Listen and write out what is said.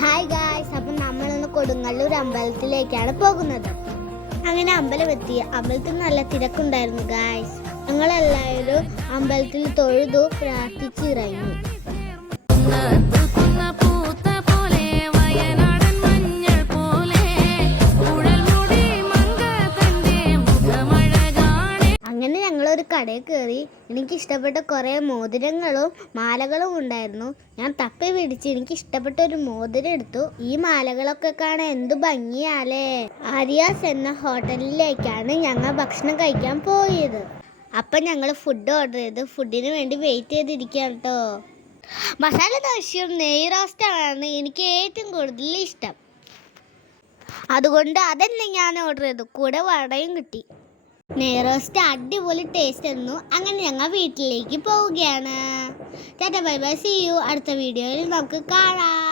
Hi guys, അപ്പം നമ്മളിന്ന് കൊടുങ്ങല്ലൂർ അമ്പലത്തിലേക്കാണ് പോകുന്നത്. അങ്ങനെ അമ്പലമെത്തി. അമ്പലത്തിൽ നല്ല തിരക്കുണ്ടായിരുന്നു ഗായ്സ്. ഞങ്ങളെല്ലാവരും അമ്പലത്തിൽ തൊഴുതു പ്രാർത്ഥിച്ചിറങ്ങി. അങ്ങനെ ഞങ്ങളൊരു കടയിൽ കയറി. എനിക്കിഷ്ടപ്പെട്ട കുറേ മോതിരങ്ങളും മാലകളും ഉണ്ടായിരുന്നു. ഞാൻ തപ്പി പിടിച്ച് എനിക്കിഷ്ടപ്പെട്ട ഒരു മോതിരം എടുത്തു. ഈ മാലകളൊക്കെ കാണാൻ എന്ത് ഭംഗിയാലേ. ആര്യാസ് എന്ന ഹോട്ടലിലേക്കാണ് ഞങ്ങൾ ഭക്ഷണം കഴിക്കാൻ പോയത്. അപ്പം ഞങ്ങൾ ഫുഡ് ഓർഡർ ചെയ്ത് ഫുഡിന് വേണ്ടി വെയിറ്റ് ചെയ്തിരിക്കുകയാണ് കേട്ടോ. മസാല ദോശയും നെയ് റോസ്റ്റാണ് എനിക്ക് ഏറ്റവും കൂടുതൽ ഇഷ്ടം. അതുകൊണ്ട് അതന്നെ ഞാൻ ഓർഡർ ചെയ്തു. കൂടെ വടയും കിട്ടി. നെയ് റോസ്റ്റ് അടിപൊളി ടേസ്റ്റ് ആയിരുന്നു. അങ്ങനെ ഞങ്ങൾ വീട്ടിലേക്ക് പോവുകയാണ്. Tata bye bye, see you. അടുത്ത വീഡിയോയിൽ നമുക്ക് കാണാം.